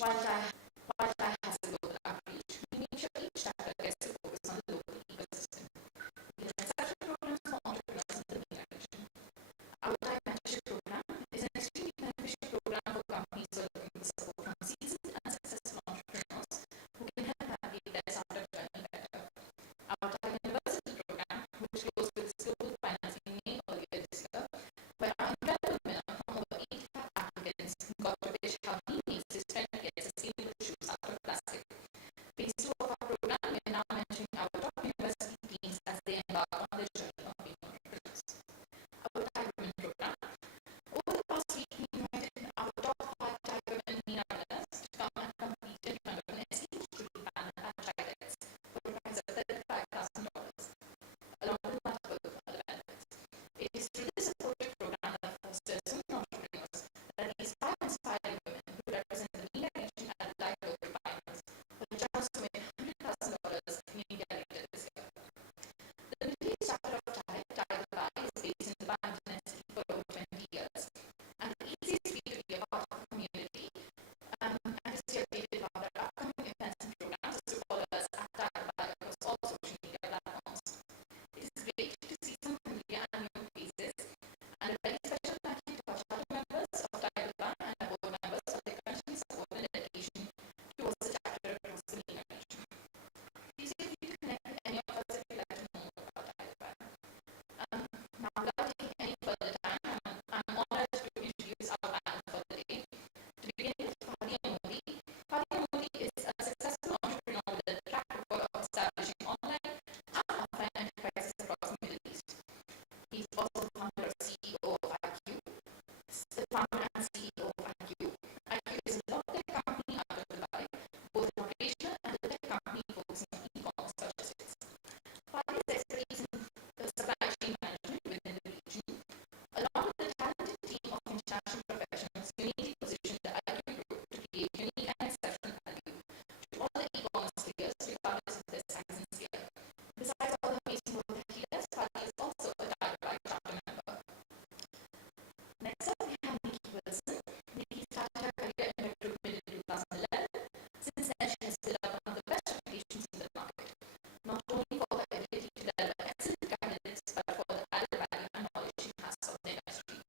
while I has a global outreach, we make sure each chapter gets to focus on the local ecosystem. We design succession programs for entrepreneurs in the MENA region. Our Thai mentorship program is an extremely beneficial program for companies who are looking for support from seasoned and successful entrepreneurs who can help navigate their startup journey better. Our Thai University program, which closed with its global financing in May earlier this year, where our incredible winner from over 85 applicants got to pitch how he makes his friend get sustainable shoes out of plastic. Phase 2 of our program, we are now mentioning our top university teams as they embark on their journey of being entrepreneurs. Our Thai Women program. Over the past week, we invited our top 5 Thai women MENA winners to come and compete in front of an esteemed jury panel at TriDex for a prize of $35,000, along with multiple other benefits. It is through this supportive program that fosters women entrepreneurs that these 5 inspiring women who represent the MENA region at the Live Local Finals for the chance to win $100,000 in India later this year. The Middle East chapter of Thai, Thai Dubai, is based in Dubai Dynasty for over 20 years, and the easiest way to be a part of the community and to stay updated about our upcoming events and programs is to follow us at Thai Dubai across all social media platforms. It is great to see some familiar and new faces, and a very special thank you to our charter members of Thai Dubai and our board members for their continued support and dedication towards the chapter across the MENA region. Please feel free to connect with any of us if you'd like to know more about Thai Dubai. Now, without taking any further time, I'm honored to introduce our panel for the day. To begin with, Fadia Modi. Fadia Modi is a successful entrepreneur with a track record of establishing online and offline enterprises across the Middle East. He's also the founder and CEO of IQ. IQ is a local company out of Dubai, both an operational and a tech company focusing on e-commerce purchases. Fadia's expertise in supply chain management within the region, along with the talented team of international professionals, uniquely positioned the IQ Group to create unique and exceptional value to all the e-commerce players, regardless of their size and scale. Besides all the amazing work that he does, Fadia is also a Thai Dubai chapter member. Next up, we have Nikki Wilson. Nikki started her career in recruitment in 2011. Since then, she has built up one of the best reputations in the market, not only for her ability to deliver excellent candidates, but for the added value and knowledge she has of the industry.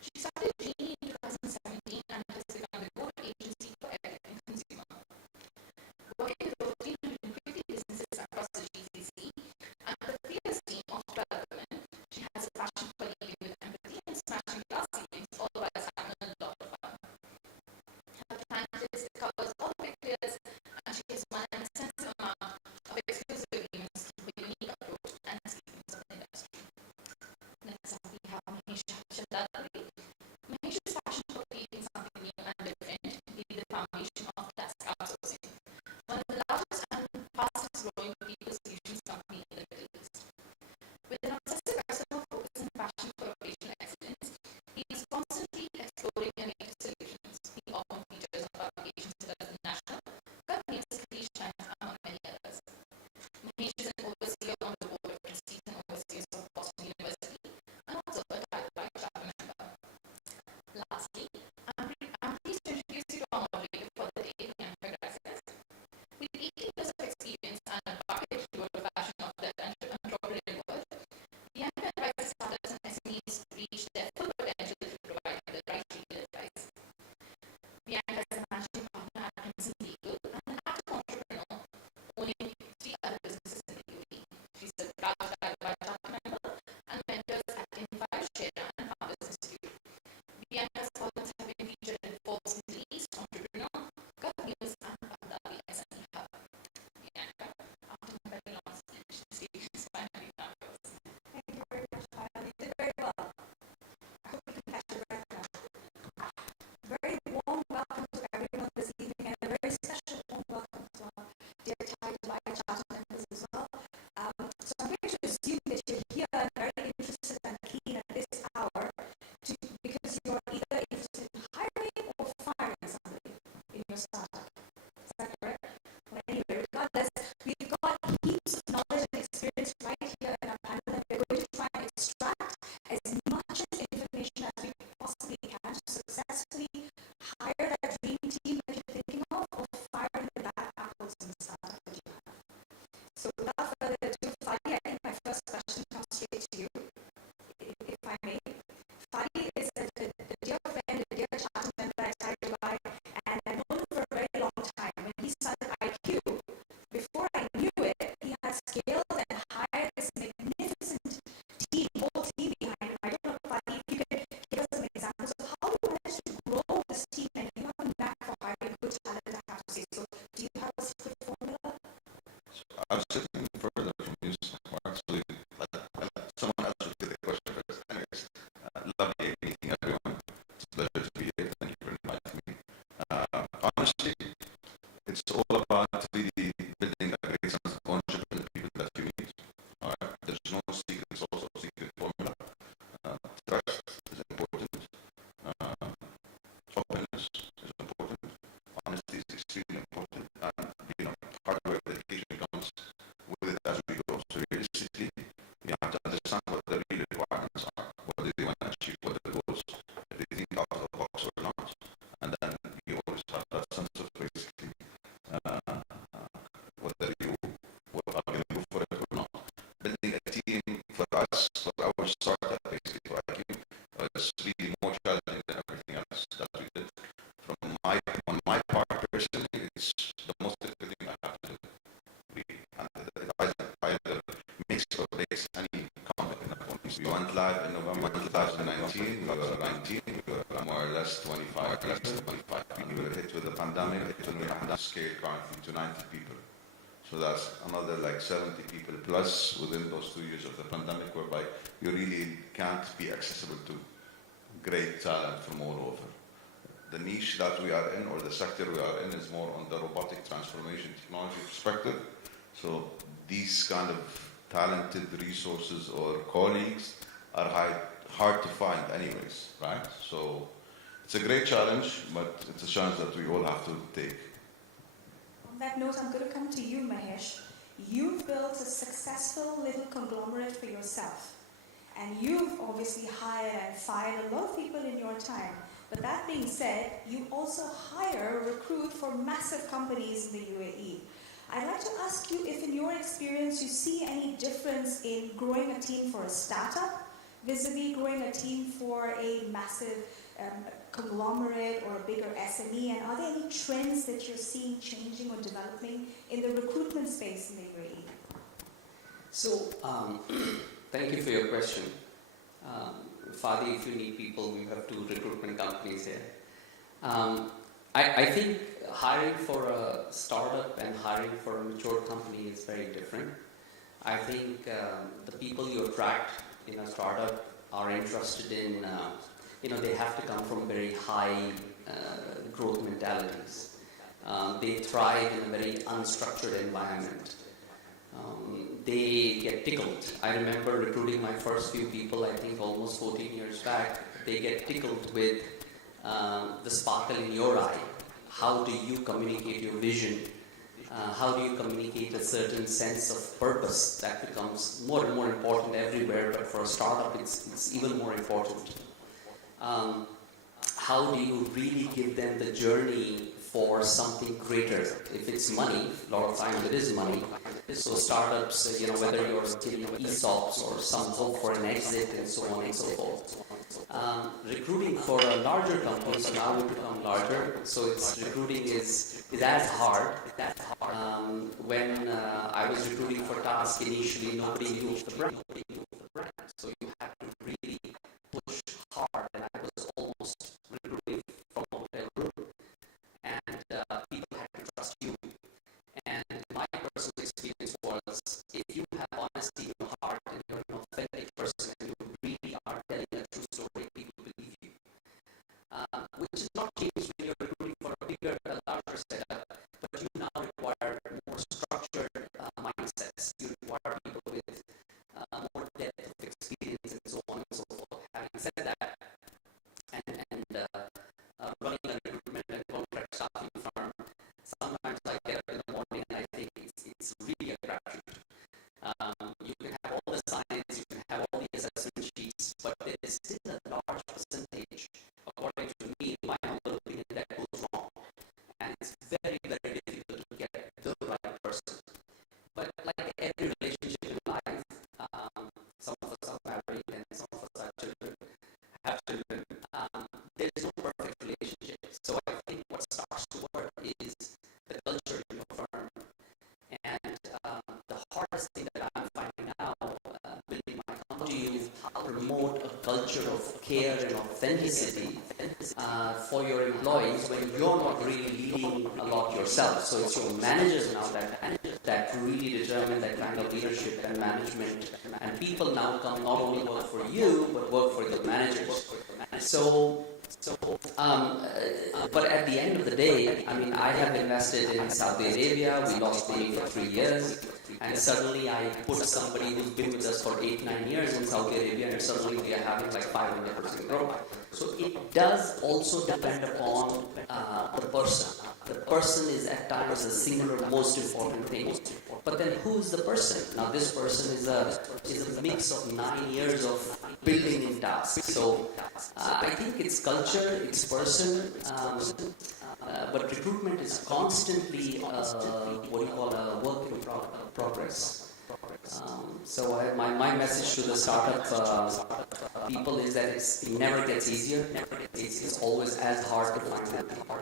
She started Genie in 2017 and has become the go-to agency for everything consumer. Working with over 350 businesses across the GCC and with a fierce team of 12 women, she has a passion for leading with empathy and smashing glass ceilings, all while having a lot of fun. Her client list covers all big players, and she has won an extensive amount of exclusive agreements with a unique approach and experience of the industry. Next up, we have Mahesh Chandadri. Mahesh's passion for creating something new and different laid the foundation of Task Outsourcing, one of the largest and fastest growing people solutions company in the Middle East. With an obsessive external focus and passion for operational excellence, he is constantly exploring innovative solutions. He often features on publications such as The National, Companies, Prestige Times, among many others. Mahesh is an overseer on the board of trustees and overseers of Boston University, and also a Thai Dubai chapter member. Lastly, I'm pleased to introduce you to our moderator for the day, Priyanka Gracias. With 18 years of experience and a bucket load of passion of the entrepreneurial world, Bianca advises startups and SMEs to reach their full potential through providing the right legal advice. Bianca is a managing partner at Crimson Legal and an active entrepreneur owning 3 other businesses in the UAE. She's a proud Thai Dubai chapter member and mentors at Inspire Share and Founders Institute. Bianca's columns have been featured in Forbes Middle East Entrepreneur, Gulf News, and Abu Dhabi SME Hub. Bianca, after a very long speech, the stage is finally now yours. Thank you very much, Kyle. You did very well. I hope you can catch it right now. Very warm welcome to everyone this evening, and a very special warm welcome to our dear Thai Dubai charter members as well. So I'm going to assume that you're here and very interested and keen at this hour because you're either interested in hiring or firing somebody in your startup. Is that correct? Well, anyway, regardless, we've got heaps of knowledge and experience right here in our panel, and we're going to try and extract as much information as we possibly can to successfully hire that dream team that you're thinking of I was sitting further from you, or actually, someone else would get the question first. Anyways, lovely meeting everyone. It's a pleasure to be here. Thank you for inviting me. Honestly, it's all about really building a great sense of ownership in the people that you meet. Alright, there's no secret sauce or secret formula. Trust is important. Uh, Openness is important. Honesty is extremely important. And hard work, dedication comes with it as we go. So realistically, you have to understand what the real requirements are. What do they want to achieve? What are the goals? If they think out of the box or not. And then you always have that sense of basically whether you are going to go for it or not. Building a team for us, for our startup, basically for IQ, was really more challenging than everything else that we did. On my part personally, it's the most difficult thing I have to do. And I either makes or breaks any company. We went live in November 2019. We were 19. We were more or less 25 people. We were hit with the pandemic, and we had to scale currently to 90 people. So that's another like 70 people plus within those 2 years of the pandemic, whereby you really can't be accessible to great talent from all over. The niche that we are in, or the sector we are in, is more on the robotic transformation technology perspective. So these kind of talented resources or colleagues are hard to find anyways, right? So it's a great challenge, but it's a challenge that we all have to take. On that note, I'm going to come to you, Mahesh. You've built a successful little conglomerate for yourself. And you've obviously hired and fired a lot of people in your time. But that being said, you also hire or recruit for massive companies in the UAE. I'd like to ask you if in your experience you see any difference in growing a team for a startup vis-a-vis growing a team for a massive conglomerate or a bigger SME, and are there any trends that you're seeing changing or developing in the recruitment space in the UAE? So, thank you for your question. Fadi, if you need people, we have 2 recruitment companies here. I think hiring for a startup and hiring for a mature company is very different. I think the people you attract in a startup are interested in, they have to come from very high growth mentalities. They thrive in a very unstructured environment. They get tickled. I remember recruiting my first few people, I think almost 14 years back. They get tickled with the sparkle in your eye. How do you communicate your vision? How do you communicate a certain sense of purpose that becomes more and more important everywhere, but for a startup it's even more important. How do you really give them the journey for something greater? If it's money, a lot of times it is money. So startups, whether you're giving ESOPs or some hope for an exit and so on and so forth. Recruiting for a larger company, so now we become larger, so recruiting is as hard. When I was recruiting for Task initially, nobody knew of the brand. So you have to really push hard, and I was almost recruiting from a hotel room. And people had to trust you. And my personal experience was, if you have honesty in your heart and you're an authentic person and you really are telling a true story, people believe you. Which is not changed when you're recruiting for a larger setup, but you now require more structured mindsets. You require people with more depth of experience and so on and so forth. Having said that, and running a recruitment and contract staffing firm, sometimes I get up in the morning and I think it's really a crapshoot. You can have all the science, you can have all the assessment sheets, but there is still a large percentage, according to me, in my humble opinion, that goes wrong. And it's very, very difficult to get the right person. But like every relationship in life, some of us are married and some of us have children. There's no perfect relationship. So I think what starts to work is the culture in your firm. And the hardest thing that I'm finding now, building my company, is how to promote a culture of care and authenticity for your employees when you're not really leading a lot yourself. So it's your managers now that manage that really determine that kind of leadership and management. And people now come not only work for you, but work for your managers. So, but at the end of the day, I mean, I have invested in Saudi Arabia. We lost money for 3 years. And suddenly I put somebody who's been with us for 8-9 years in Saudi Arabia, and suddenly we are having like 500% growth. So it does also depend upon the person. The person is at times the singular most important thing. But then who is the person? Now this person is a mix of 9 years of building in tasks. So I think it's culture, it's person, but recruitment is constantly what you call a work in progress. So my message to the startup people is that it never gets easier. It's always as hard to find that people.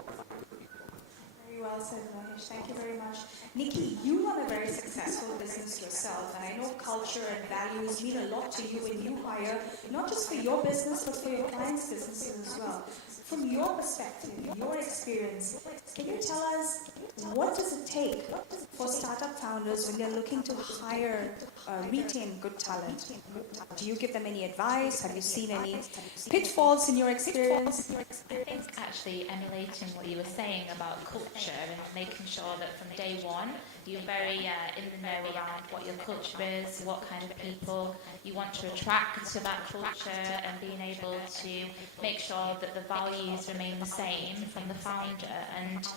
Very well said, Mahesh. Thank you very much. Nikki, you run a very successful business yourself, and I know culture and values mean a lot to you when you hire, not just for your business, but for your clients' businesses as well. From your perspective, your experience, can you tell us what does it take for startup founders when they're looking to hire, retain good talent? Do you give them any advice? Have you seen any pitfalls in your experience? I think actually emulating what you were saying about culture and making sure that from day one you're very in the know around what your culture is, what kind of people you want to attract to that culture, and being able to make sure that the values remain the same from the founder. And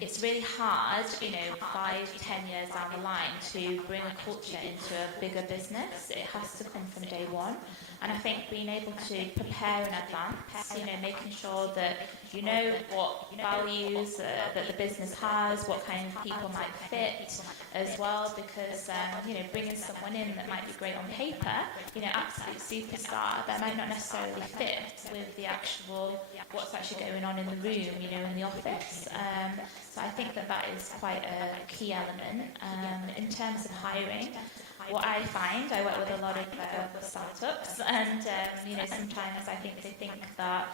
it's really hard, 5-10 years down the line to bring a culture into a bigger business. It has to come from day one. And I think being able to prepare in advance, making sure that you know what values that the business has, what kind of people might fit as well, because, bringing someone in that might be great on paper, absolute superstar, that might not necessarily fit with the actual, what's actually going on in the room, in the office. So I think that is quite a key element. In terms of hiring, what I find, I work with a lot of startups, and sometimes I think they think that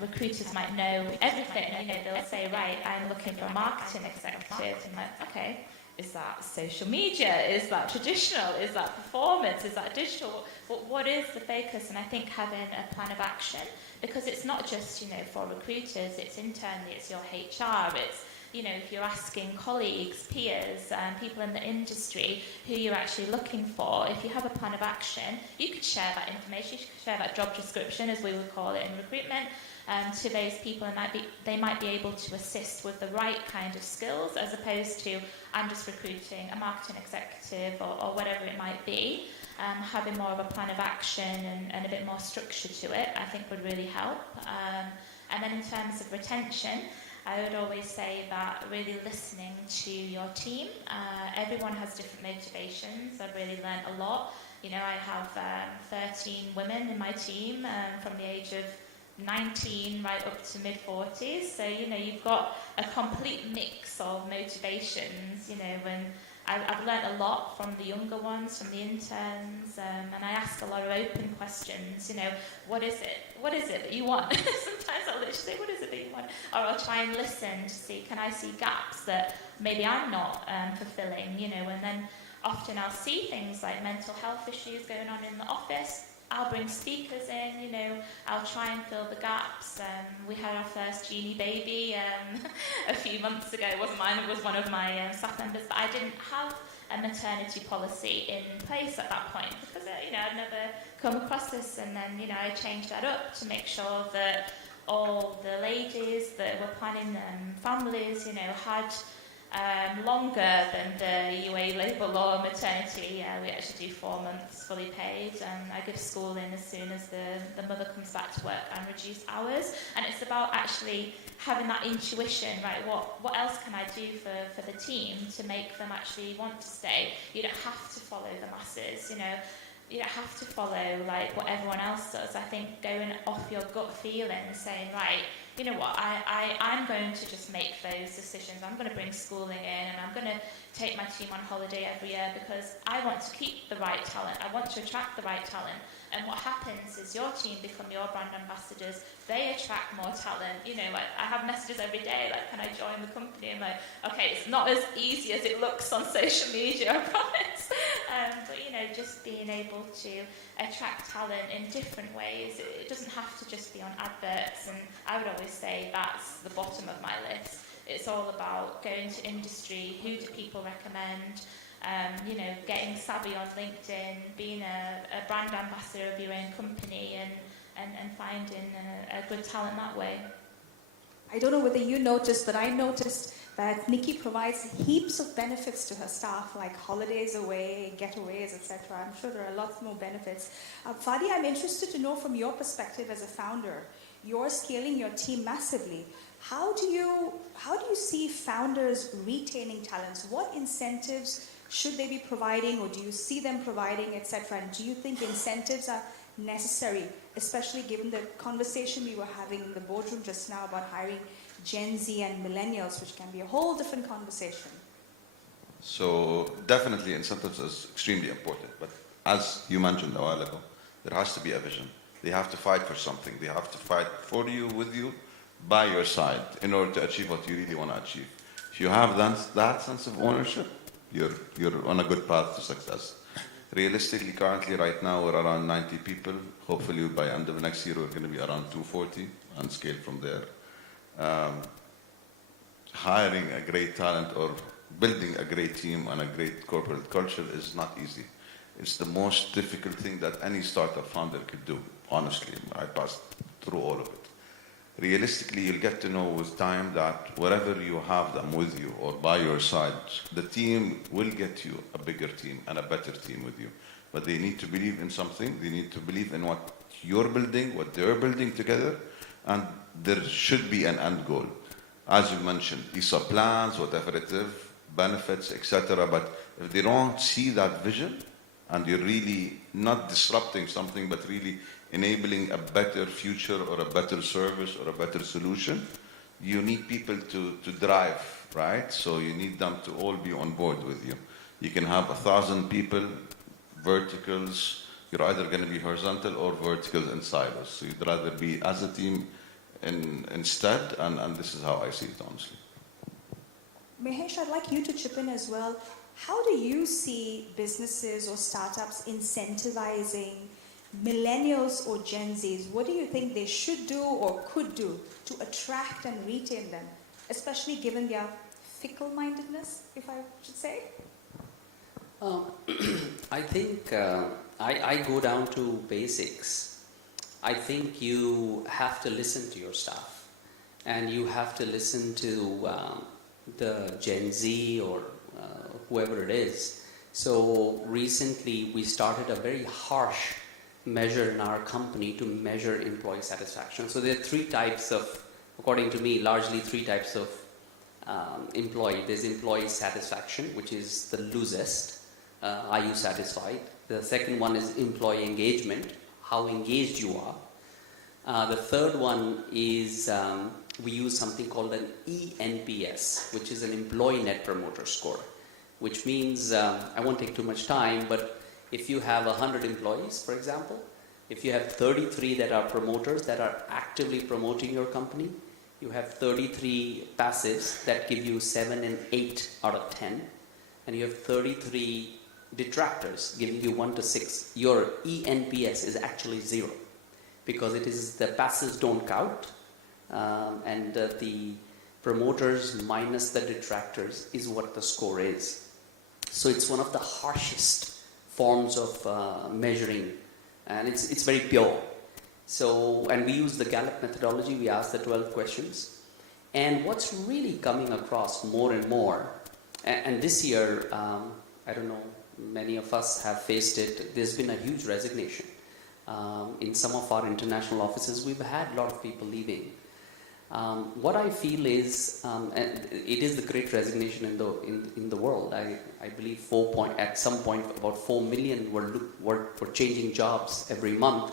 recruiters might know everything. They'll say, right, I'm looking for a marketing executive. I'm like, okay, is that social media? Is that traditional? Is that performance? Is that digital? What is the focus? And I think having a plan of action, because it's not just for recruiters, it's internally, it's your HR, it's if you're asking colleagues, peers, people in the industry who you're actually looking for, if you have a plan of action, you could share that information, you could share that job description, as we would call it in recruitment, to those people, and they might be able to assist with the right kind of skills, as opposed to, I'm just recruiting a marketing executive or whatever it might be. Having more of a plan of action and a bit more structure to it, I think would really help. And then in terms of retention, I would always say that really listening to your team. Everyone has different motivations. I've really learned a lot. I have 13 women in my team from the age of 19 right up to mid-40s. So, you've got a complete mix of motivations, when I've learned a lot from the younger ones, from the interns, and I ask a lot of open questions. What is it that you want? Sometimes I'll literally say, what is it that you want? Or I'll try and listen to see, can I see gaps that maybe I'm not fulfilling, and then often I'll see things like mental health issues going on in the office. I'll bring speakers in, I'll try and fill the gaps. We had our first Genie baby a few months ago. It wasn't mine, it was one of my staff members, but I didn't have a maternity policy in place at that point because, I'd never come across this, and then, I changed that up to make sure that all the ladies that were planning families, had longer than the UAE labour law maternity. We actually do 4 months fully paid, and I give schooling as soon as the mother comes back to work, and reduce hours. And it's about actually having that intuition, right? What else can I do for the team to make them actually want to stay? You don't have to follow the masses, you don't have to follow like what everyone else does. I think going off your gut feeling and saying, right, you know what, I'm going to just make those decisions. I'm going to bring schooling in and I'm going to take my team on holiday every year because I want to keep the right talent. I want to attract the right talent. And what happens is your team become your brand ambassadors. They attract more talent. You know, like I have messages every day, like, can I join the company? I'm like, okay, it's not as easy as it looks on social media, I promise. But, you know, just being able to attract talent in different ways. It doesn't have to just be on adverts. And I would always say that's the bottom of my list. It's all about going to industry. Who do people recommend? You know, getting savvy on LinkedIn, being a brand ambassador of your own company and finding a good talent that way. I don't know whether you noticed, but I noticed that Nikki provides heaps of benefits to her staff, like holidays away, getaways, etc. I'm sure there are lots more benefits. Fadi, I'm interested to know from your perspective as a founder, you're scaling your team massively. How do you see founders retaining talents? What incentives should they be providing, or do you see them providing, etc.? And do you think incentives are necessary, especially given the conversation we were having in the boardroom just now about hiring Gen Z and millennials, which can be a whole different conversation? So definitely incentives is extremely important. But as you mentioned a while ago, there has to be a vision. They have to fight for something. They have to fight for you, with you, by your side, in order to achieve what you really want to achieve. If you have that sense of ownership, you're on a good path to success. Realistically, currently, right now, we're around 90 people. Hopefully, by end of next year, we're going to be around 240 and scale from there. Hiring a great talent or building a great team and a great corporate culture is not easy. It's the most difficult thing that any startup founder could do, honestly. I passed through all of it. Realistically, you'll get to know with time that wherever you have them with you or by your side, the team will get you a bigger team and a better team with you. But they need to believe in something. They need to believe in what you're building, what they're building together, and there should be an end goal. As you mentioned, ESOP plans, whatever it is, benefits, etc. But if they don't see that vision, and you're really not disrupting something, but really enabling a better future or a better service or a better solution, you need people to drive, right? So you need them to all be on board with you. You can have 1,000 people, verticals. You're either going to be horizontal or vertical in silos. So you'd rather be as a team instead, and this is how I see it, honestly. Mahesh, I'd like you to chip in as well. How do you see businesses or startups incentivizing millennials or Gen Zs? What do you think they should do or could do to attract and retain them, especially given their fickle-mindedness, if I should say? I think I go down to basics. I think you have to listen to your staff, and you have to listen to the Gen Z or whoever it is. So recently we started a very harsh measure in our company to measure employee satisfaction. So there are three types of, according to me, largely three types of employee. There's employee satisfaction, which is the loosest. Are you satisfied? The second one is employee engagement, how engaged you are. The third one is we use something called an ENPS, which is an employee net promoter score, which means, I won't take too much time, but if you have 100 employees, for example, if you have 33 that are promoters that are actively promoting your company, you have 33 passives that give you 7 and 8 out of 10, and you have 33 detractors giving you 1 to 6. Your ENPS is actually 0 because it is the passives don't count, and the promoters minus the detractors is what the score is. So it's one of the harshest forms of measuring, and it's very pure. So, and we use the Gallup methodology. We ask the 12 questions, and what's really coming across more and more, and this year, I don't know, many of us have faced it. There's been a huge resignation in some of our international offices. We've had a lot of people leaving. What I feel is, and it is the great resignation in the world. I believe at some point about 4 million were changing jobs every month.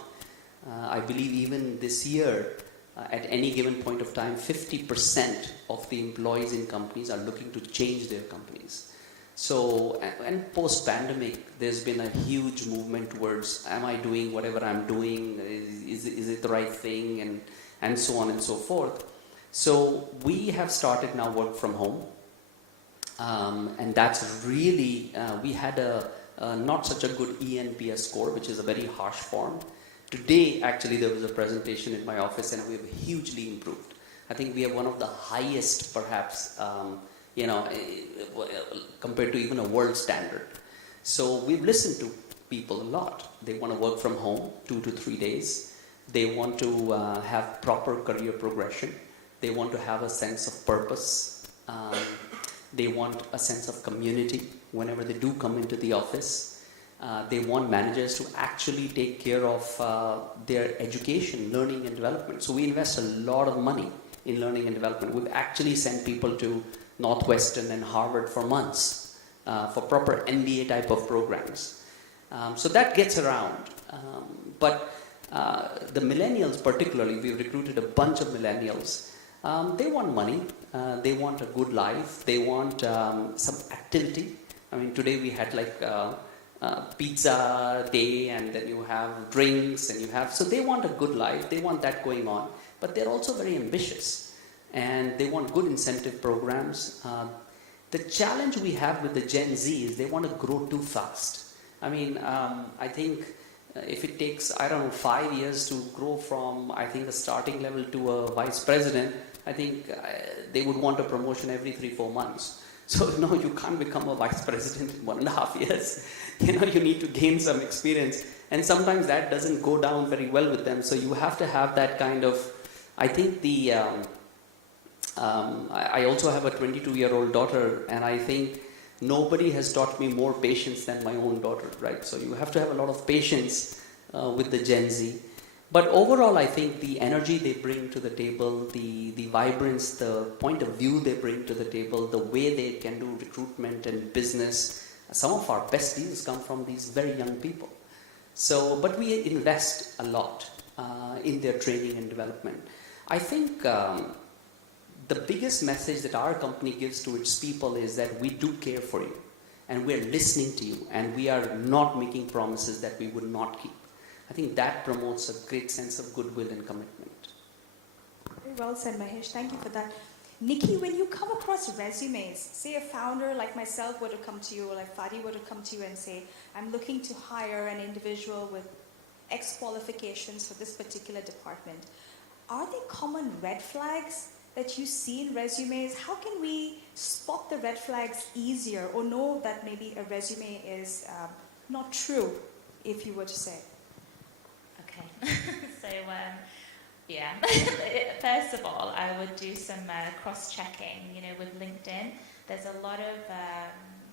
I believe even this year, at any given point of time, 50% of the employees in companies are looking to change their companies. So, and post-pandemic, there's been a huge movement towards, am I doing whatever I'm doing? Is it the right thing? And so on and so forth. So we have started now work from home. And that's really, we had a not such a good ENPS score, which is a very harsh form. Today, actually, there was a presentation in my office and we have hugely improved. I think we have one of the highest, perhaps, compared to even a world standard. So we've listened to people a lot. They want to work from home 2 to 3 days. They want to have proper career progression. They want to have a sense of purpose. They want a sense of community whenever they do come into the office. They want managers to actually take care of their education, learning and development. So we invest a lot of money in learning and development. We've actually sent people to Northwestern and Harvard for months for proper MBA type of programs. So that gets around. But the millennials particularly, we've recruited a bunch of millennials. They want money, they want a good life, they want some activity. I mean, today we had like pizza day, and then you have drinks, and so they want a good life, they want that going on, but they're also very ambitious, and they want good incentive programs. The challenge we have with the Gen Z is they want to grow too fast. I mean, I think if it takes, 5 years to grow from, a starting level to a vice president, I think they would want a promotion every 3-4 months. So, no, you can't become a vice president in 1.5 years. You need to gain some experience. And sometimes that doesn't go down very well with them. So you have to have that kind of, I think I also have a 22-year-old daughter, and I think nobody has taught me more patience than my own daughter, right? So you have to have a lot of patience with the Gen Z. But overall, I think the energy they bring to the table, the vibrance, the point of view they bring to the table, the way they can do recruitment and business, some of our best deals come from these very young people. So, but we invest a lot in their training and development. I think the biggest message that our company gives to its people is that we do care for you, and we're listening to you, and we are not making promises that we would not keep. I think that promotes a great sense of goodwill and commitment. Very well said, Mahesh. Thank you for that. Nikki, when you come across resumes, say a founder like myself were to come to you, or like Fadi were to come to you and say, I'm looking to hire an individual with X qualifications for this particular department. Are there common red flags that you see in resumes? How can we spot the red flags easier, or know that maybe a resume is not true, if you were to say? Okay, so first of all, I would do some cross-checking. With LinkedIn, there's a lot of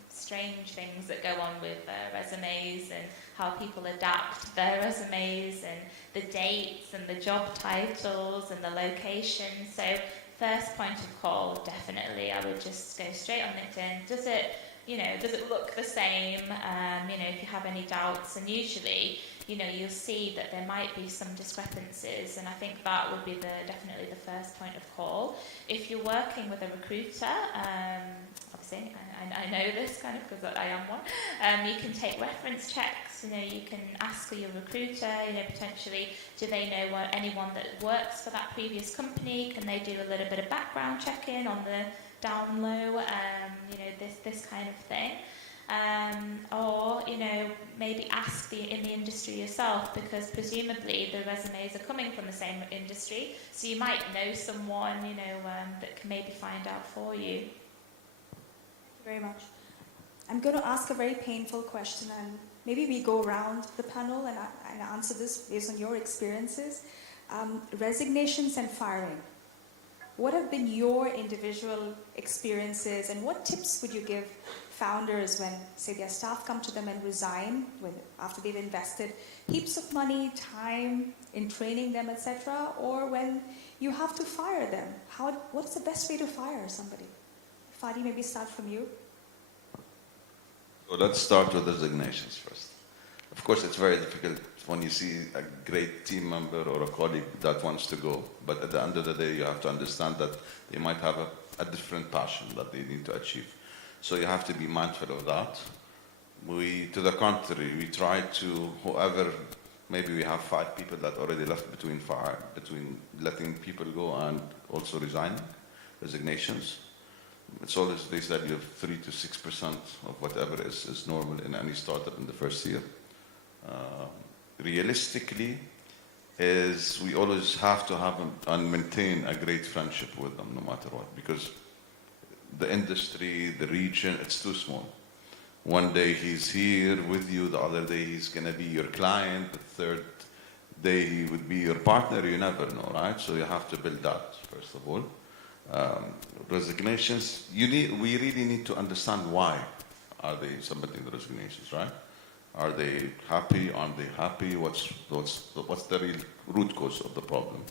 strange things that go on with resumes, and how people adapt their resumes, and the dates and the job titles and the location. So first point of call, definitely, I would just go straight on LinkedIn. Does it look the same? If you have any doubts, and usually, you'll see that there might be some discrepancies, and I think that would be definitely the first point of call. If you're working with a recruiter, obviously, I know this kind of because I am one, you can take reference checks. You can ask your recruiter, potentially, do they know anyone that works for that previous company? Can they do a little bit of background checking on the down low, this kind of thing. Or maybe ask in the industry yourself, because presumably the resumes are coming from the same industry, so you might know someone that can maybe find out for you. Thank you very much. I'm going to ask a very painful question, and maybe we go around the panel and answer this based on your experiences. Resignations and firing. What have been your individual experiences, and what tips would you give founders when, say, their staff come to them and resign after they've invested heaps of money, time in training them, etc., or when you have to fire them. What's the best way to fire somebody? Fadi, maybe start from you. So let's start with resignations first. Of course, it's very difficult when you see a great team member or a colleague that wants to go. But at the end of the day, you have to understand that they might have a different passion that they need to achieve. So you have to be mindful of that. To the contrary, we try to, maybe we have 5 people that already left between letting people go and also resignations. It's always, they said you have 3 to 6% of whatever is normal in any startup in the first year. Realistically, we always have to have and maintain a great friendship with them no matter what, because the industry, the region, it's too small. One day he's here with you, the other day he's going to be your client, the third day he would be your partner, you never know, right? So you have to build that, first of all. Resignations, we really need to understand why are they submitting the resignations, right? Are they happy? Aren't they happy? What's the real root cause of the problem?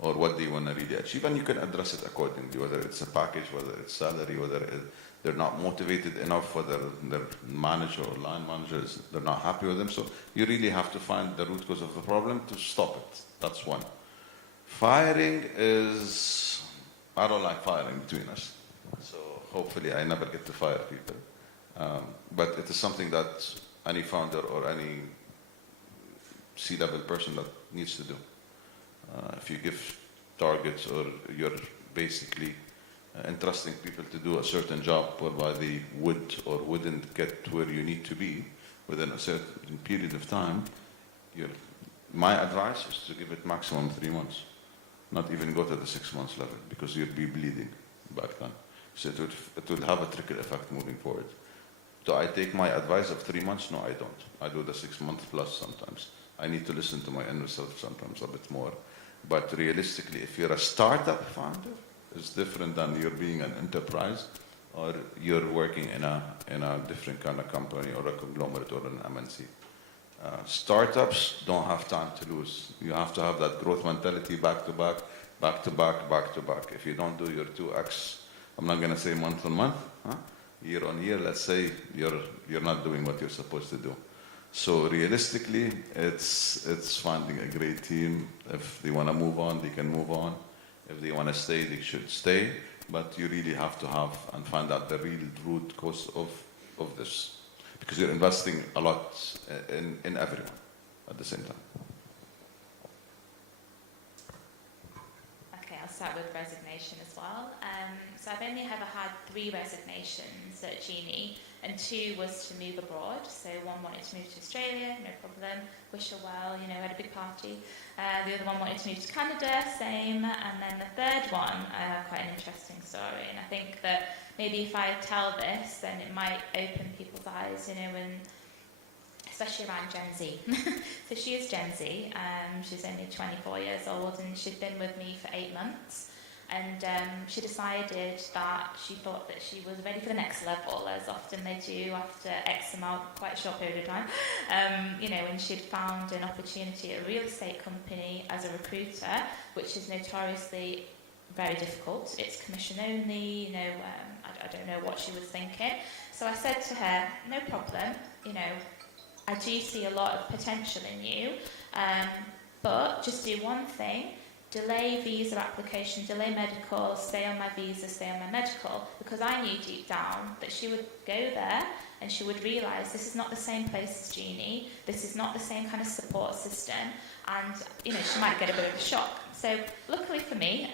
Or what do you want to really achieve? And you can address it accordingly, whether it's a package, whether it's salary, whether they're not motivated enough, whether their manager or line managers, they're not happy with them. So you really have to find the root cause of the problem to stop it. That's one. Firing is, I don't like firing between us. So hopefully I never get to fire people. But it is something that any founder or any C-level person that needs to do. If you give targets or you're basically entrusting people to do a certain job whereby they would or wouldn't get to where you need to be within a certain period of time, my advice is to give it maximum 3 months. Not even go to the 6 months level, because you'll be bleeding back then. So it would have a trickle effect moving forward. Do I take my advice of 3 months? No, I don't. I do the 6 months plus sometimes. I need to listen to my inner self sometimes a bit more. But realistically, if you're a startup founder, it's different than you're being an enterprise or you're working in a different kind of company or a conglomerate or an MNC. Startups don't have time to lose. You have to have that growth mentality back to back, back to back, back to back. If you don't do your 2x, I'm not going to say month on month, year on year, let's say you're not doing what you're supposed to do. So realistically, it's finding a great team. If they want to move on, they can move on. If they want to stay, they should stay. But you really have to have and find out the real root cause of this. Because you're investing a lot in everyone at the same time. Okay, I'll start with resignation as well. So I've only ever had 3 resignations at Genie, and 2 was to move abroad. So one wanted to move to Australia, no problem, wish her well, we had a big party. The other one wanted to move to Canada, same. And then the third one, quite an interesting story. And I think that maybe if I tell this, then it might open people's eyes, especially around Gen Z. So she is Gen Z. She's only 24 years old, and she'd been with me for 8 months. And she decided that she thought that she was ready for the next level, as often they do after X amount, quite a short period of time. And she'd found an opportunity at a real estate company as a recruiter, which is notoriously very difficult. It's commission only, I don't know what she was thinking. So I said to her, no problem, I do see a lot of potential in you, but just do one thing. Delay visa application, delay medical, stay on my visa, stay on my medical, because I knew deep down that she would go there and she would realise this is not the same place as Genie, this is not the same kind of support system, and she might get a bit of a shock. So luckily for me,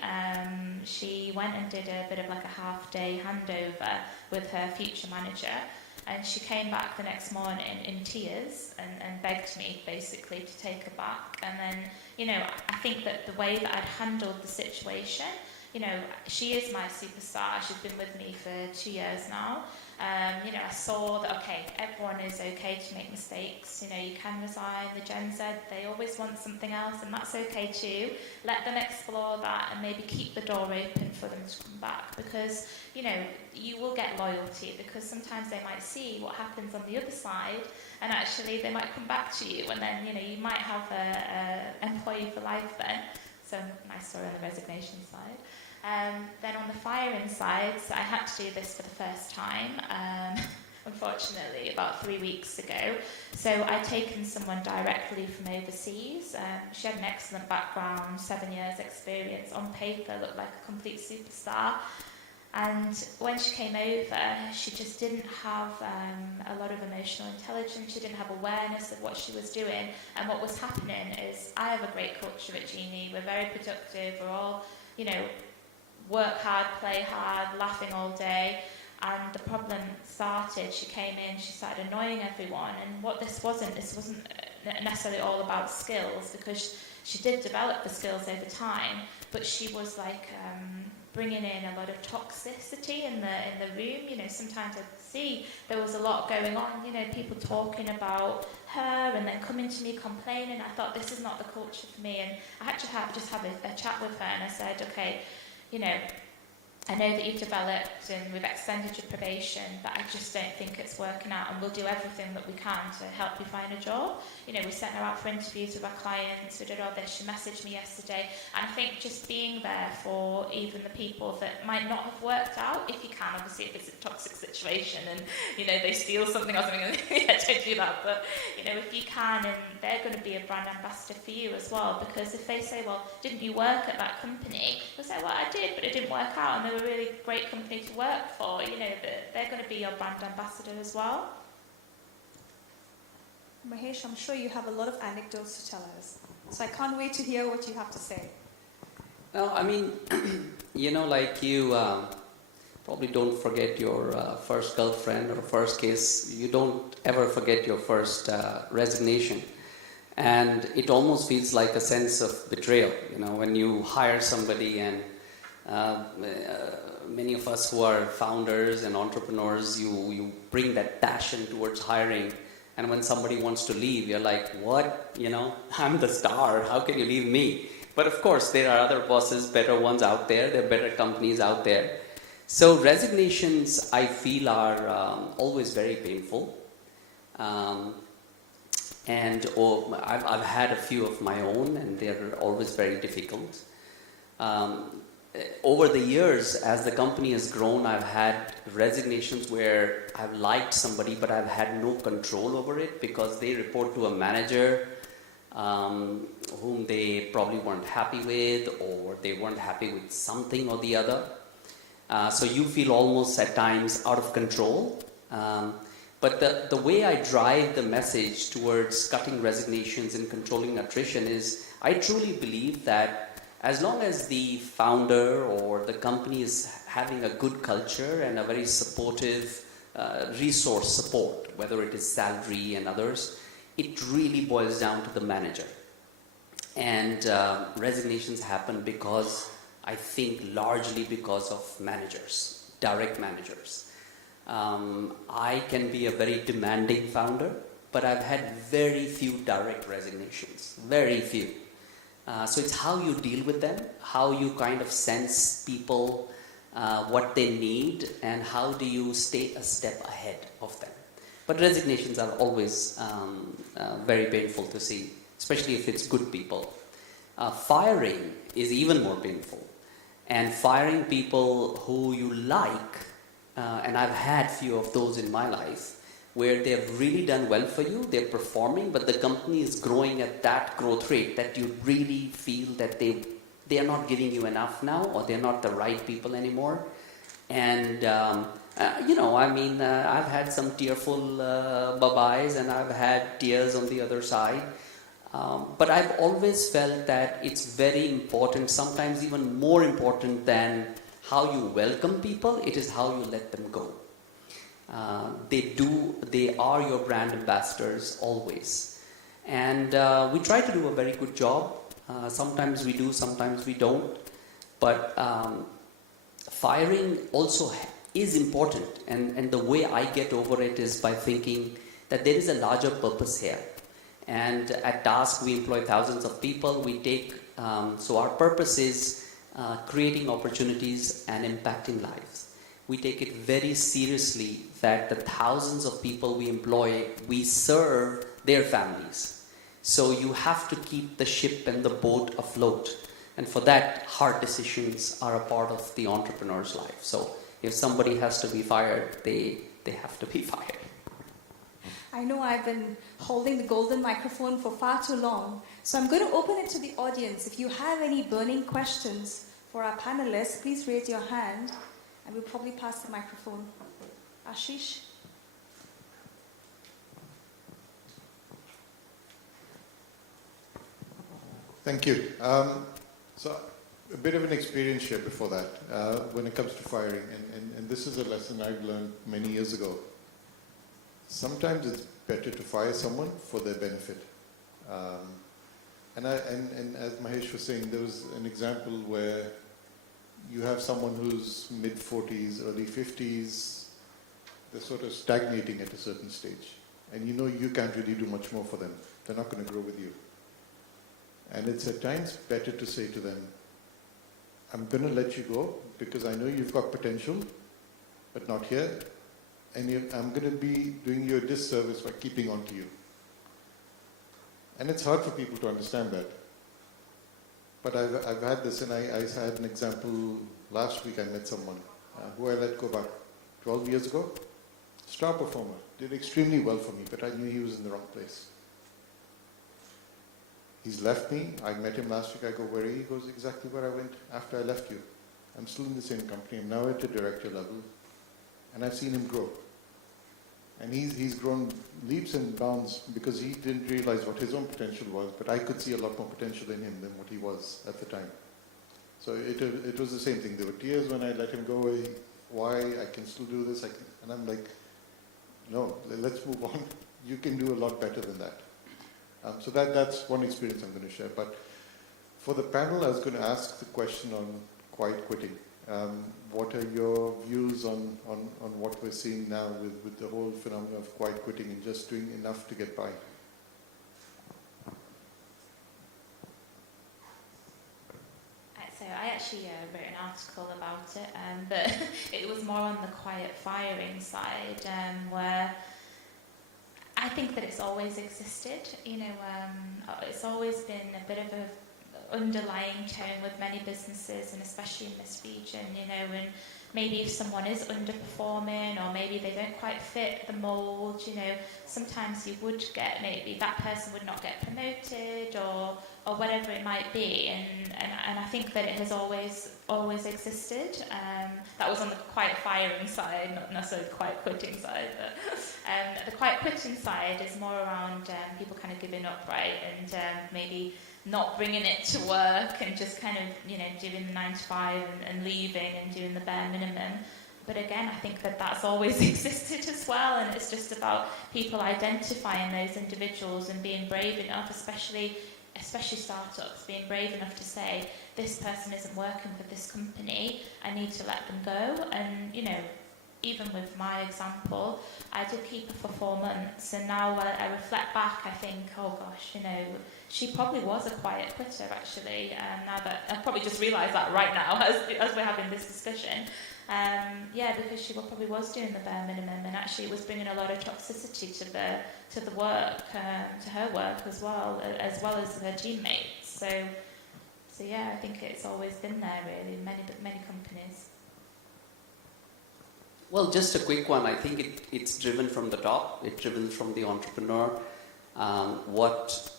she went and did a bit of like a half-day handover with her future manager, and she came back the next morning in tears and begged me basically to take her back. And then, I think that the way that I'd handled the situation, she is my superstar. She's been with me for 2 years now. I saw that, okay, everyone is okay to make mistakes. You can resign. The Gen Z, they always want something else, and that's okay too. Let them explore that and maybe keep the door open for them to come back, because, you will get loyalty, because sometimes they might see what happens on the other side, and actually they might come back to you, and then, you might have a employee for life then. So nice story on the resignation side. Then on the firing side, so I had to do this for the first time, unfortunately, about 3 weeks ago. So I'd taken someone directly from overseas. She had an excellent background, 7 years experience, on paper looked like a complete superstar. And when she came over, she just didn't have a lot of emotional intelligence. She didn't have awareness of what she was doing. And what was happening is, I have a great culture at Genie. We're very productive. We're all, work hard, play hard, laughing all day. And the problem started. She came in, she started annoying everyone. And what this wasn't necessarily all about skills, because she did develop the skills over time, but she was like bringing in a lot of toxicity in the room. Sometimes I'd see there was a lot going on, people talking about her and then coming to me complaining. I thought, this is not the culture for me. And I had to just have a chat with her, and I said, okay, I know that you've developed and we've extended your probation, but I just don't think it's working out, and we'll do everything that we can to help you find a job. We sent her out for interviews with our clients, we did all this. She messaged me yesterday, and I think just being there for even the people that might not have worked out, if you can, obviously if it's a toxic situation and they steal something or something, yeah, don't do that, but if you can, and they're going to be a brand ambassador for you as well, because if they say, well, didn't you work at that company, they'll say, well, I did, but it didn't work out, and they were a really great company to work for. They're going to be your brand ambassador as well. Mahesh, I'm sure you have a lot of anecdotes to tell us, so I can't wait to hear what you have to say. Well, I mean, like you probably don't forget your first girlfriend or first kiss. You don't ever forget your first resignation. And it almost feels like a sense of betrayal, when you hire somebody, and many of us who are founders and entrepreneurs, you bring that passion towards hiring. And when somebody wants to leave, you're like, what? I'm the star. How can you leave me? But of course, there are other bosses, better ones out there. There are better companies out there. So resignations, I feel, are always very painful. I've had a few of my own, and they're always very difficult. Over the years, as the company has grown, I've had resignations where I've liked somebody, but I've had no control over it because they report to a manager whom they probably weren't happy with, or they weren't happy with something or the other. So you feel almost at times out of control. But the way I drive the message towards cutting resignations and controlling attrition is, I truly believe that as long as the founder or the company is having a good culture and a very supportive resource support, whether it is salary and others, it really boils down to the manager. And resignations happen because, I think, largely because of managers, direct managers. I can be a very demanding founder, but I've had very few direct resignations, very few. So it's how you deal with them, how you kind of sense people, what they need, and how do you stay a step ahead of them. But resignations are always very painful to see, especially if it's good people. Firing is even more painful. And firing people who you like, and I've had few of those in my life, where they've really done well for you, they're performing, but the company is growing at that growth rate that you really feel that they are not giving you enough now, or they're not the right people anymore. And, I've had some tearful bye-byes, and I've had tears on the other side. But I've always felt that it's very important, sometimes even more important than how you welcome people, it is how you let them go. They are your brand ambassadors always. And we try to do a very good job. Sometimes we do, sometimes we don't. But firing also is important. And the way I get over it is by thinking that there is a larger purpose here. And at Task, we employ thousands of people. We take, so our purpose is creating opportunities and impacting lives. We take it very seriously that the thousands of people we employ, we serve their families. So you have to keep the ship and the boat afloat. And for that, hard decisions are a part of the entrepreneur's life. So if somebody has to be fired, they have to be fired. I know I've been holding the golden microphone for far too long, so I'm going to open it to the audience. If you have any burning questions for our panelists, please raise your hand, and we'll probably pass the microphone. Ashish? Thank you. So a bit of an experience here before that when it comes to firing, and this is a lesson I've learned many years ago. Sometimes it's better to fire someone for their benefit. And as Mahesh was saying, there was an example where you have someone who's mid-40s, early 50s, they're sort of stagnating at a certain stage. And you know you can't really do much more for them. They're not going to grow with you. And it's at times better to say to them, I'm going to let you go because I know you've got potential, but not here. And I'm going to be doing you a disservice by keeping on to you. And it's hard for people to understand that. But I've had this, and I had an example last week. I met someone who I let go about 12 years ago. Star performer, did extremely well for me, but I knew he was in the wrong place. He's left me. I met him last week. I go, where are you? He goes, exactly where I went after I left you. I'm still in the same company. I'm now at the director level. And I've seen him grow. And he's grown leaps and bounds because he didn't realize what his own potential was, but I could see a lot more potential in him than what he was at the time. So it was the same thing. There were tears when I let him go. Why? I can still do this. And I'm like, no, let's move on. You can do a lot better than that. So that's one experience I'm going to share. But for the panel, I was going to ask the question on quiet quitting. What are your views on what we're seeing now with the whole phenomenon of quiet quitting and just doing enough to get by? So I actually wrote an article about it, but it was more on the quiet firing side, where I think that it's always existed. It's always been a bit of a underlying tone with many businesses, and especially in this region, when maybe if someone is underperforming or maybe they don't quite fit the mold, sometimes you would get, maybe that person would not get promoted or whatever it might be, and I think that it has always existed. That was on the quiet firing side, not necessarily the quiet quitting side, but the quiet quitting side is more around people kind of giving up, right, and maybe not bringing it to work and just kind of, doing the 9 to 5 and leaving and doing the bare minimum. But again, I think that that's always existed as well, and it's just about people identifying those individuals and being brave enough, especially startups, being brave enough to say, this person isn't working for this company, I need to let them go. And, even with my example, I did keep her for 4 months, and now when I reflect back, I think, oh gosh, she probably was a quiet quitter, actually. Now that I've probably just realised that right now as we're having this discussion. Because she probably was doing the bare minimum, and actually it was bringing a lot of toxicity to the work, to her work as well as her teammates. So yeah, I think it's always been there really in many companies. Well, just a quick one. I think it's driven from the top. It's driven from the entrepreneur. What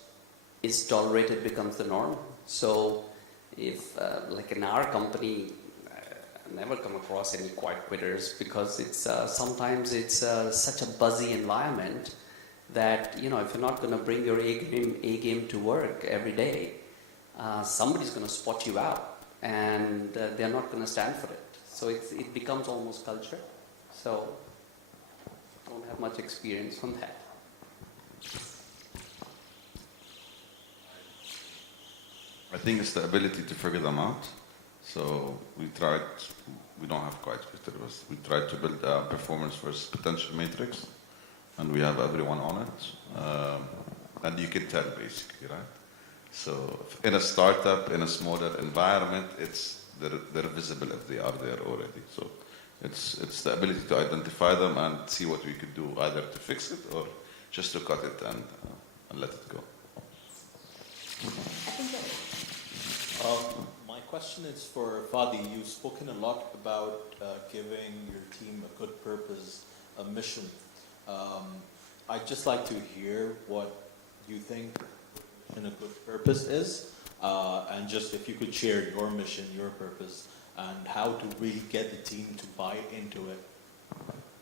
is tolerated becomes the norm. So if, like in our company, I never come across any quiet quitters because it's sometimes it's such a buzzy environment that, if you're not going to bring your A game to work every day, somebody's going to spot you out, and they're not going to stand for it. So it becomes almost culture. So I don't have much experience on that. I think it's the ability to figure them out. So we don't have quiet quitters. We tried to build a performance versus potential matrix, and we have everyone on it. And you can tell basically, right? So in a startup, in a smaller environment, they're visible if they are there already. So it's the ability to identify them and see what we could do either to fix it or just to cut it and let it go. I think that My question is for Fadi. You've spoken a lot about giving your team a good purpose, a mission. I'd just like to hear what you think and a good purpose is, and just if you could share your mission, your purpose, and how to really get the team to buy into it.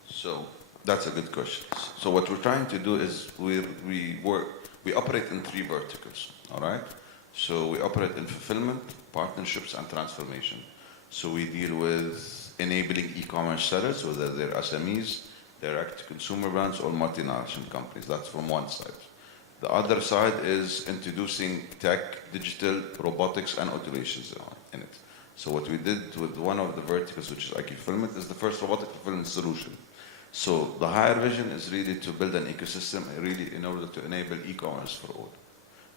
So that's a good question. So what we're trying to do is we operate in three verticals, all right? So we operate in fulfillment, partnerships, and transformation. So we deal with enabling e-commerce sellers, whether they're SMEs, direct-to-consumer brands, or multinational companies. That's from one side. The other side is introducing tech, digital, robotics, and automations in it. So what we did with one of the verticals, which is IQ Fulfillment, is the first robotic fulfillment solution. So the higher vision is really to build an ecosystem really in order to enable e-commerce for all.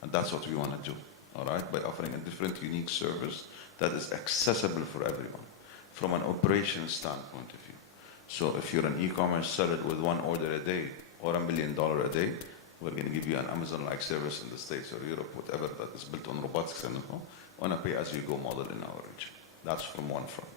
And that's what we want to do, all right? By offering a different, unique service that is accessible for everyone from an operations standpoint of view. So if you're an e-commerce seller with one order a day or $1 million a day, we're going to give you an Amazon-like service in the States or Europe, whatever, that is built on robotics and on a pay-as-you-go model in our region. That's from one front.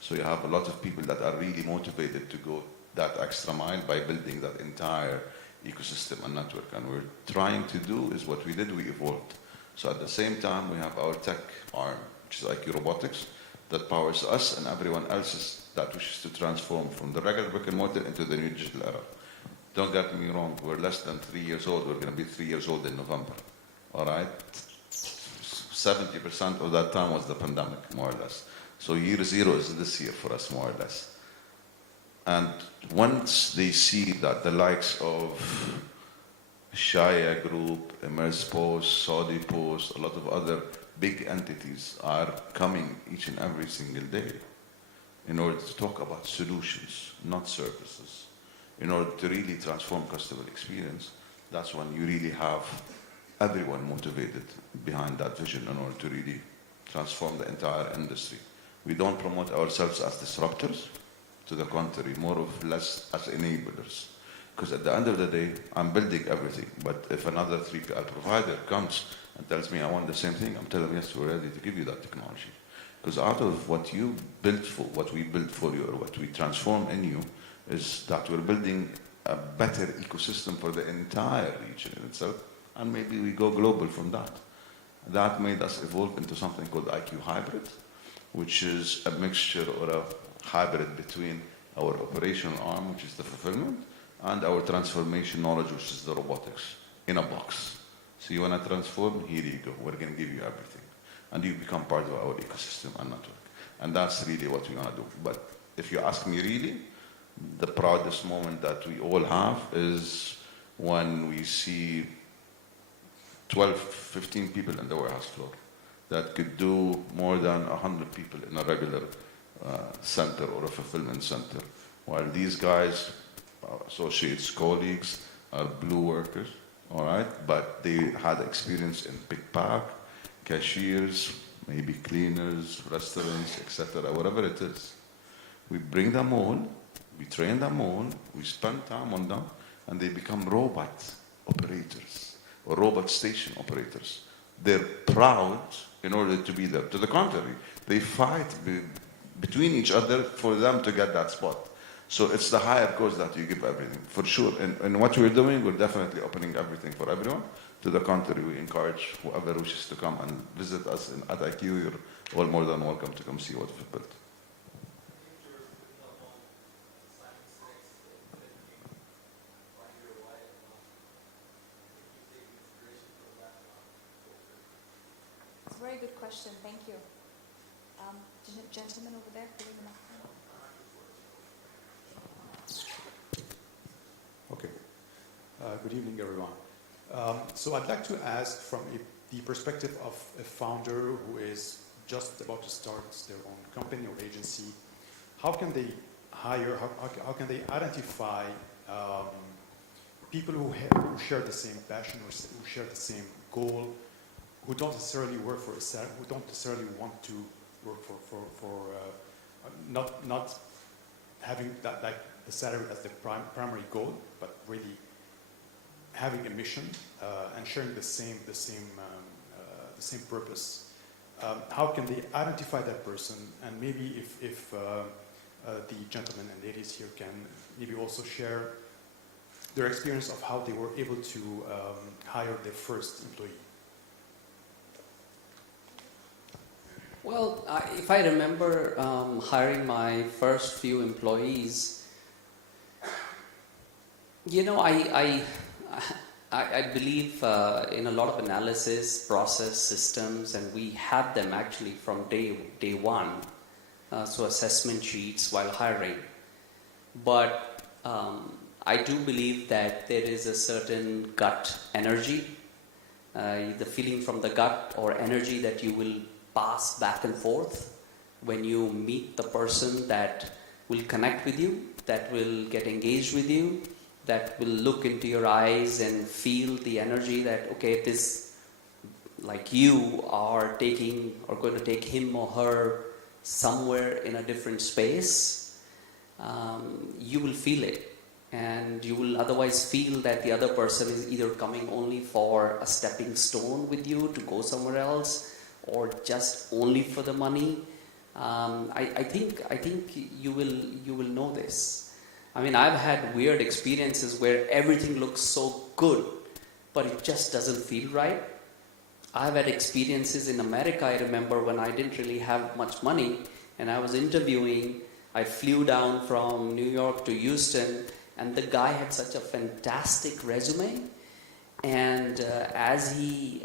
So you have a lot of people that are really motivated to go that extra mile by building that entire ecosystem and network. And we're trying to do is what we did, we evolved. So at the same time, we have our tech arm, which is IQ Robotics, that powers us and everyone else's that wishes to transform from the regular brick and mortar into the new digital era. Don't get me wrong, we're less than 3 years old. We're going to be 3 years old in November, all right? 70% of that time was the pandemic, more or less. So year zero is this year for us, more or less. And once they see that the likes of Shaya Group, Emers Post, Saudi Post, a lot of other big entities are coming each and every single day in order to talk about solutions, not services, in order to really transform customer experience, that's when you really have everyone motivated behind that vision in order to really transform the entire industry. We don't promote ourselves as disruptors. To the contrary, more or less as enablers. Because at the end of the day, I'm building everything. But if another 3PL provider comes and tells me I want the same thing, I'm telling them, yes, we're ready to give you that technology. Because out of what you built for, what we built for you, or what we transform in you, is that we're building a better ecosystem for the entire region in itself, and maybe we go global from that. That made us evolve into something called IQ Hybrid, which is a mixture or a hybrid between our operational arm, which is the fulfillment, and our transformation knowledge, which is the robotics, in a box. So you want to transform? Here you go. We're going to give you everything. And you become part of our ecosystem and network. And that's really what we want to do. But if you ask me really, the proudest moment that we all have is when we see 12, 15 people in the warehouse floor that could do more than 100 people in a regular center or a fulfillment center. While these guys, associates, colleagues, are blue workers, all right? But they had experience in pick pack, cashiers, maybe cleaners, restaurants, etc., whatever it is. We bring them all, we train them all, we spend time on them, and they become robot operators or robot station operators. They're proud in order to be there. To the contrary, they fight between each other for them to get that spot. So it's the higher cause that you give everything, for sure. And what we're doing, we're definitely opening everything for everyone. To the contrary, we encourage whoever wishes to come and visit us at IQ. You're all more than welcome to come see what we've built. It's a very good question. Thank you. Gentleman over there, holding the microphone. Okay. Good evening, everyone. So I'd like to ask from the perspective of a founder who is just about to start their own company or agency, how can they hire, how can they identify people who share the same passion or who share the same goal, who don't necessarily work for a salary, who don't necessarily want to work not having that like the salary as the primary goal, but really having a mission and sharing the same purpose. how can they identify that person? And maybe if the gentlemen and ladies here can maybe also share their experience of how they were able to hire their first employee. Well, if I remember hiring my first few employees, you know, I believe in a lot of analysis, process, systems, and we had them actually from day one. So assessment sheets while hiring. But I do believe that there is a certain gut energy, the feeling from the gut or energy that you will pass back and forth when you meet the person that will connect with you, that will get engaged with you, that will look into your eyes and feel the energy that, okay, this, like you are taking or going to take him or her somewhere in a different space, you will feel it. And you will otherwise feel that the other person is either coming only for a stepping stone with you to go somewhere else, or just only for the money. I think you will know this. I mean, I've had weird experiences where everything looks so good, but it just doesn't feel right. I've had experiences in America, I remember, when I didn't really have much money and I was interviewing. I flew down from New York to Houston, and the guy had such a fantastic resume. And as he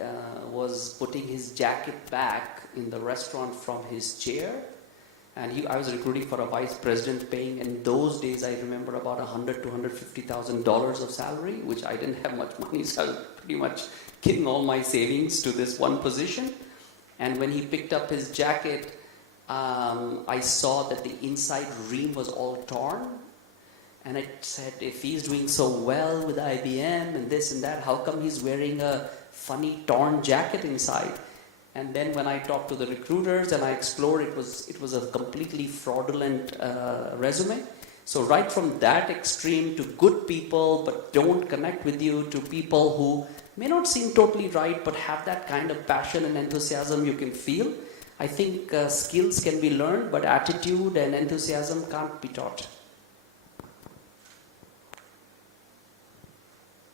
was putting his jacket back in the restaurant from his chair, and I was recruiting for a vice president paying, in those days I remember about $100,000 to $150,000 of salary, which I didn't have much money, so I was pretty much giving all my savings to this one position. And when he picked up his jacket, I saw that the inside ream was all torn. And I said, if he's doing so well with IBM and this and that, how come he's wearing a funny torn jacket inside? And then when I talked to the recruiters and I explored, it was a completely fraudulent resume. So right from that extreme to good people but don't connect with you, to people who may not seem totally right but have that kind of passion and enthusiasm you can feel. I think skills can be learned, but attitude and enthusiasm can't be taught.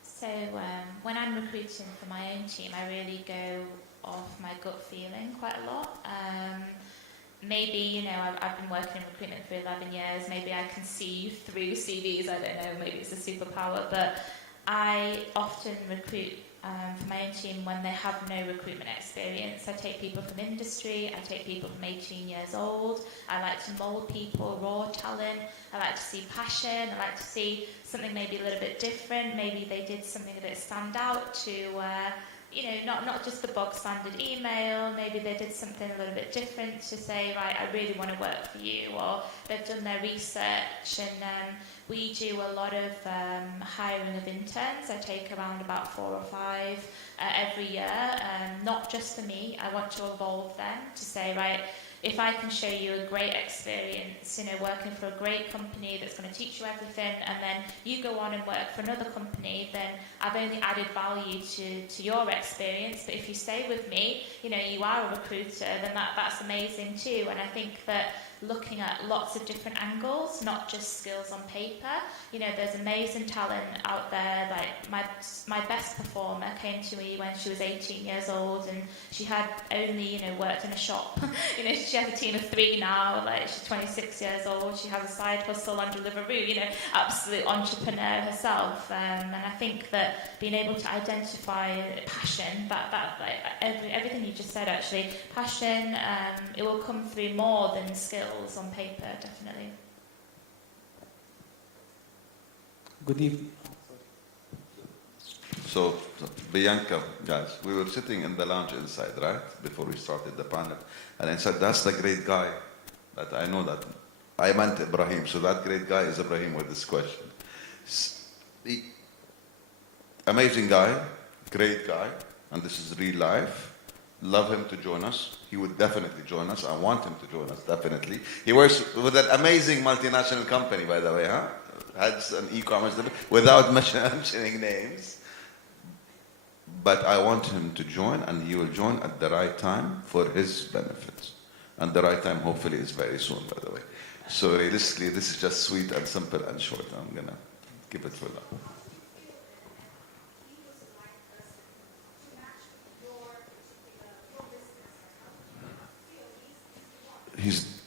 So when I'm recruiting for my own team, I really go off my gut feeling quite a lot. Maybe, you know, I've been working in recruitment for 11 years. Maybe I can see through CVs. I don't know. Maybe it's a superpower. But I often recruit for my own team when they have no recruitment experience. I take people from industry. I take people from 18 years old. I like to mould people, raw talent. I like to see passion. I like to see something maybe a little bit different. Maybe they did something that stand out to, you know, not just the bog standard email. Maybe they did something a little bit different to say, right, I really want to work for you, or they've done their research. And we do a lot of hiring of interns. I take around about 4 or 5 every year, not just for me. I want to evolve them to say, right, if I can show you a great experience, you know, working for a great company that's going to teach you everything, and then you go on and work for another company, then I've only added value to your experience. But if you stay with me, you know, you are a recruiter, then that's amazing too. And I think that looking at lots of different angles, not just skills on paper. You know, there's amazing talent out there. Like my best performer came to me when she was 18 years old, and she had only, you know, worked in a shop. You know, she has a team of 3 now. Like, she's 26 years old. She has a side hustle on Deliveroo. You know, absolute entrepreneur herself. And I think that being able to identify passion, that like everything you just said, actually, passion, it will come through more than skills on paper, definitely. Good evening. So, Bianca, guys, we were sitting in the lounge inside, right? Before we started the panel. And I said, that's the great guy. That I know that. I meant Ibrahim. So that great guy is Ibrahim with this question. Amazing guy, great guy, and this is real life. Love him to join us. He would definitely join us. I want him to join us, definitely. He works with an amazing multinational company, by the way, huh? Has an e-commerce without mentioning names. but I want him to join, and he will join at the right time for his benefits. And the right time, hopefully, is very soon, by the way. So realistically, this is just sweet and simple and short. I'm going to keep it for that. He's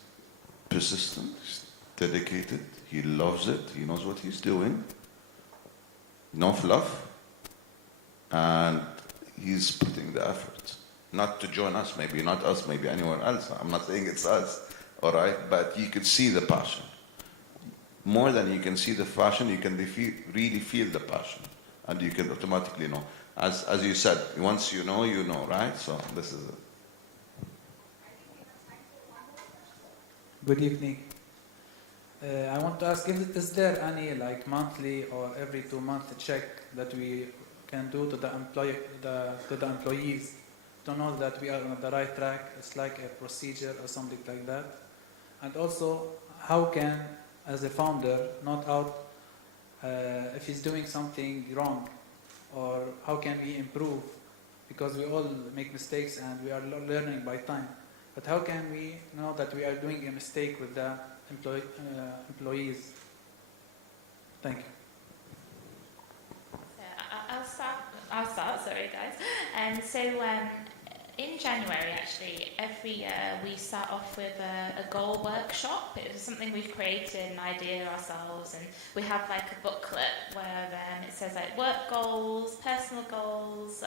persistent, he's dedicated, he loves it, he knows what he's doing. No fluff. And he's putting the effort. Not to join us, maybe not us, maybe anyone else. I'm not saying it's us, all right? But you can see the passion. More than you can see the passion, you can really feel the passion. And you can automatically know. As you said, once you know, right? So this is it. Good evening. I want to ask, is there any like monthly or every 2 month check that we can do to the employees to know that we are on the right track? It's like a procedure or something like that. And also, how can, as a founder, not out if he's doing something wrong, or how can we improve? Because we all make mistakes and we are learning by time. But how can we know that we are doing a mistake with the employees? Thank you. So I'll start, sorry guys. So in January, actually, every year we start off with a goal workshop. It was something we've created, an idea ourselves, and we have like a booklet where it says like work goals, personal goals,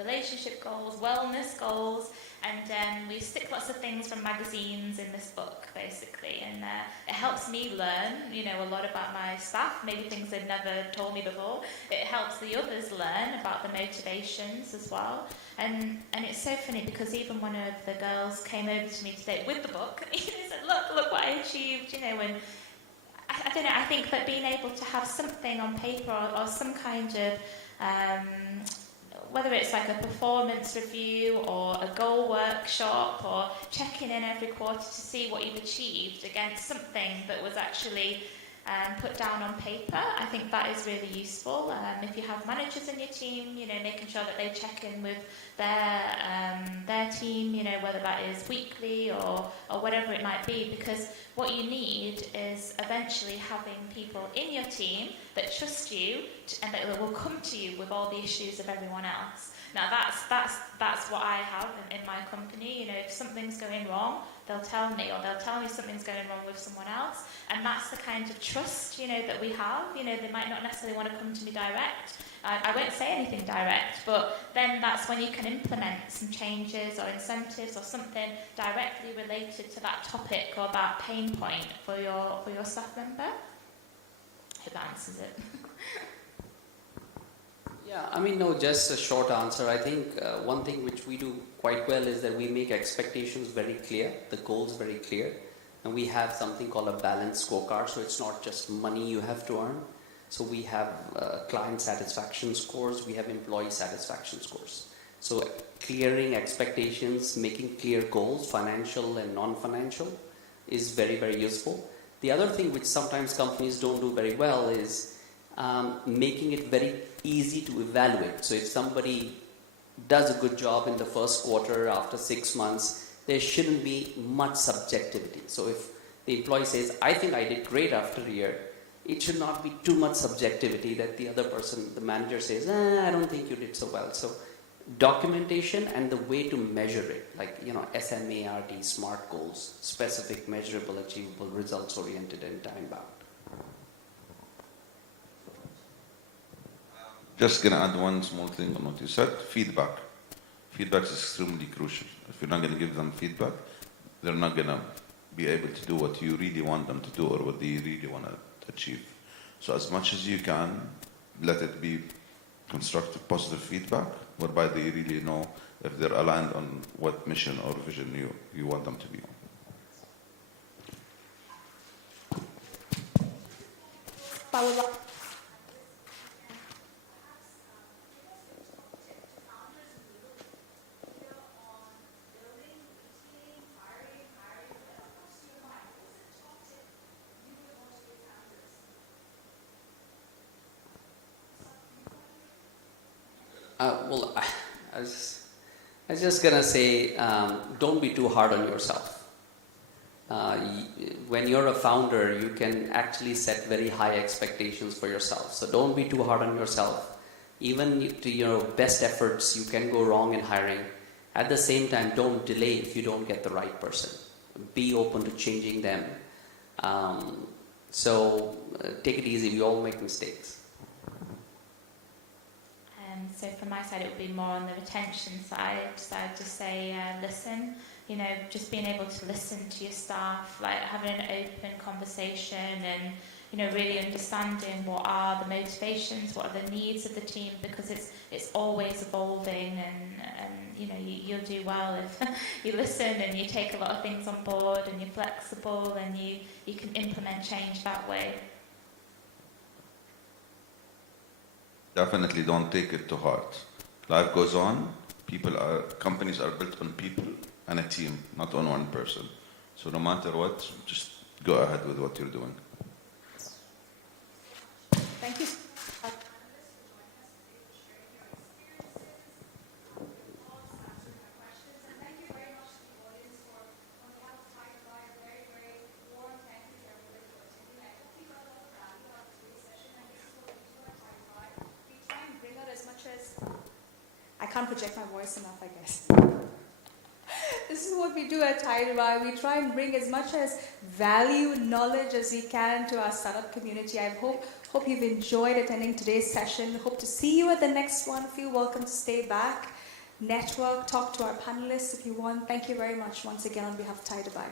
relationship goals, wellness goals, and we stick lots of things from magazines in this book, basically, and it helps me learn, a lot about my staff, maybe things they've never told me before. It helps the others learn about the motivations as well. And it's so funny because even one of the girls came over to me today with the book. He said, look what I achieved, and I don't know, I think that being able to have something on paper or some kind of, whether it's like a performance review or a goal workshop or checking in every quarter to see what you've achieved against something that was actually put down on paper, I think that is really useful. If you have managers in your team, making sure that they check in with their team, whether that is weekly or whatever it might be, because what you need is eventually having people in your team that trust you and that will come to you with all the issues of everyone else. Now that's what I have in my company. If something's going wrong, they'll tell me, or they'll tell me something's going wrong with someone else, and that's the kind of trust that we have. They might not necessarily want to come to me direct. I won't say anything direct, but then that's when you can implement some changes or incentives or something directly related to that topic or that pain point for your staff member. I hope that answers it. Yeah, no, just a short answer. I think one thing which we do quite well is that we make expectations very clear, the goals very clear, and we have something called a balanced scorecard, so it's not just money you have to earn. So we have client satisfaction scores, we have employee satisfaction scores. So clearing expectations, making clear goals, financial and non-financial, is very, very useful. The other thing which sometimes companies don't do very well is making it very easy to evaluate. So if somebody does a good job in the first quarter, after 6 months, there shouldn't be much subjectivity. So if the employee says, I think I did great after a year, it should not be too much subjectivity that the other person, the manager says, I don't think you did so well. So documentation and the way to measure it, like, SMART, SMART goals, specific, measurable, achievable, results-oriented, and time-bound. Just going to add one small thing on what you said. Feedback. Feedback is extremely crucial. If you're not going to give them feedback, they're not going to be able to do what you really want them to do or what they really want to achieve. So as much as you can, let it be constructive, positive feedback, whereby they really know if they're aligned on what mission or vision you want them to be on. Well, I was just gonna say, don't be too hard on yourself. When you're a founder, you can actually set very high expectations for yourself. So don't be too hard on yourself. Even to your best efforts, you can go wrong in hiring. At the same time, don't delay if you don't get the right person. Be open to changing them. Take it easy. We all make mistakes. So from my side, it would be more on the retention side. So I'd just say, listen. You know, just being able to listen to your staff, like having an open conversation, and you know, really understanding what are the motivations, what are the needs of the team, because it's always evolving, and you know, you'll do well if you listen and you take a lot of things on board and you're flexible and you can implement change that way. Definitely don't take it to heart. Life goes on. Companies are built on people and a team, not on one person. So no matter what, just go ahead with what you're doing. Thank you. I can't project my voice enough, I guess. This is what we do at Tidybuy. We try and bring as much as value, knowledge as we can to our startup community. I hope you've enjoyed attending today's session. Hope to see you at the next one. Feel welcome to stay back, network, talk to our panelists if you want. Thank you very much once again on behalf of Tidybuy.